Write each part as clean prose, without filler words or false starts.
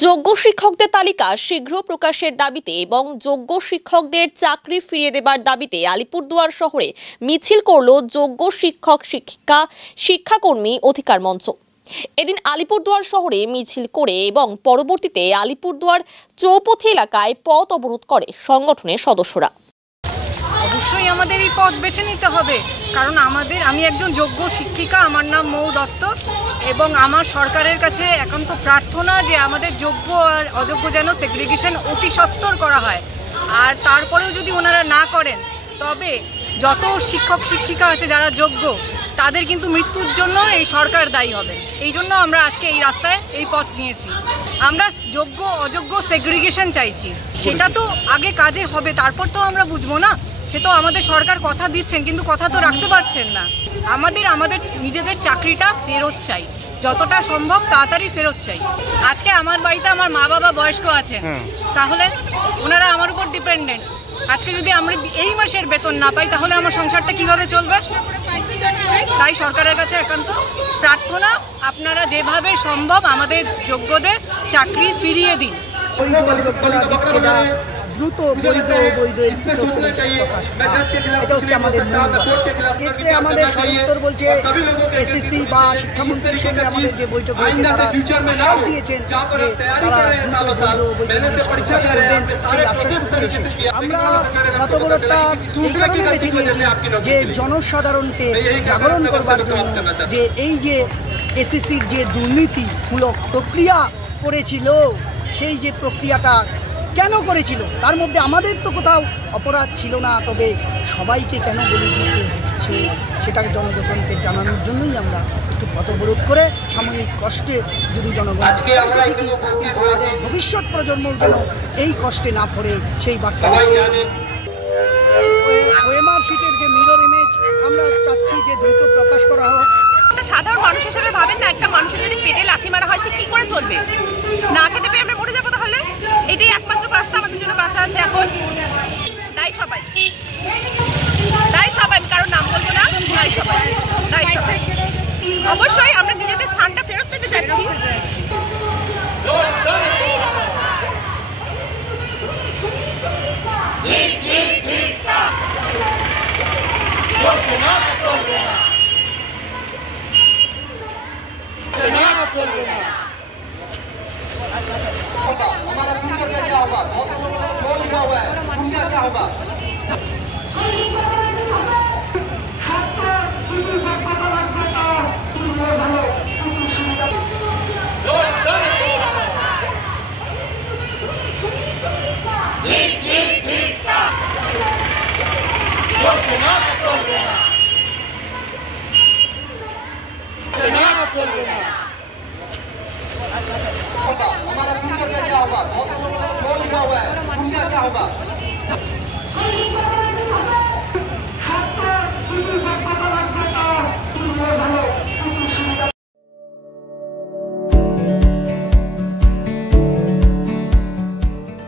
যোগ্য শিক্ষকদের তালিকা শীঘ্র প্রকাশের দাবিতে এবং যোগ্য শিক্ষকদের চাকরি ফিরিয়ে দেবার দাবিতে আলিপুরদুয়ার শহরে মিছিল করল যোগ্য শিক্ষক শিক্ষাকর্মী অধিকার মঞ্চ। এদিন আলিপুরদুয়ার শহরে মিছিল করে এবং পরবর্তীতে আলিপুরদুয়ার চৌপথি এলাকায় পথ অবরোধ করে সংগঠনের সদস্যরা। অবশ্যই আমাদের এই পথ বেছে নিতে হবে, কারণ আমি একজন যোগ্য শিক্ষিকা, আমার নাম মৌ দত্ত, এবং আমার সরকারের কাছে একান্ত প্রার্থনা যে আমাদের যোগ্য আর অযোগ্য যেন সেগ্রিগেশন অতি সত্বর করা হয়। আর তারপরেও যদি ওনারা না করেন তবে যত শিক্ষক শিক্ষিকা আছে যারা যোগ্য তাদের কিন্তু মৃত্যুর জন্য এই সরকার দায়ী হবে। এই জন্য আমরা আজকে এই রাস্তায় এই পথ নিয়েছি। আমরা যোগ্য অযোগ্য সেগ্রিগেশন চাইছি, সেটা তো আগে কাজে হবে, তারপর তো আমরা বুঝবো না। সে তো আমাদের সরকার কথা দিচ্ছেন কিন্তু কথা তো রাখতে পারছেন না। আমাদের নিজেদের চাকরিটা ফেরত চাই, যতটা সম্ভব তাড়াতাড়ি ফেরত চাই। আজকে আমার বাড়িতে আমার মা বাবা বয়স্ক আছেন, তাহলে ওনারা আমার উপর ডিপেন্ডেন্ট। আজকে যদি আমরা এই মাসের বেতন না পাই তাহলে আমার সংসারটা কিভাবে চলবে? তাই সরকারের কাছে একান্ত প্রার্থনা, আপনারা যেভাবে সম্ভব আমাদের যোগ্যদের চাকরি ফিরিয়ে দিন। দ্রুত বৈধ এটা হচ্ছে আমাদের ক্ষেত্রে আমাদের সদুত্তর বলছে এসএসসি বা শিক্ষামন্ত্রীর সঙ্গে আমাদের যে বৈঠক হয়েছে তারা আশ্বাস দিয়েছেন যে তারা দ্রুত বৈধ প্রকাশ করবেন, সেই আশ্বাসটুকু এসেছে। আমরা গত বড়টা এই কারণে বেছে নিয়েছি যে জনসাধারণকে জাগরণ করবার জন্য যে এই যে এসএসসির যে দুর্নীতিমূলক প্রক্রিয়া করেছিল, সেই যে প্রক্রিয়াটা কেন করেছিল তার মধ্যে আমাদের তো কোথাও অপরাধ ছিল না, তবে সবাইকে কেন বলি দিতে হচ্ছে সেটাকে জনগণকে জানানোর জন্যই আমরা একটু পথ অবরোধ করে সাময়িক কষ্টে যদি জনগণ কিন্তু তাদের ভবিষ্যৎ প্রজন্ম যেন এই কষ্টে না পড়ে সেই বার্তা। ওএমআর শিটের যে মিরর ইমেজ আমরা চাচ্ছি যে দ্রুত প্রকাশ করা হোক। সাধারণ মানুষ হিসেবে ভাবেন না, একটা মানুষের যদি পেটে লাথি মারা হয় সে কি করে চলবে? না খেতে পেয়ে আমরা মরে যাবো, তাহলে এটাই একমাত্র রাস্তা আমাদের জন্য বাঁচা আছে এখন। তাই সবাই কারণ নাম বলবো না, তাই সবাই অবশ্যই আমরা নিজেদের স্থানটা ফেরত পেতে চাচ্ছি।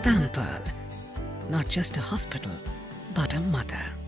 Pamper, not just a hospital, but a mother.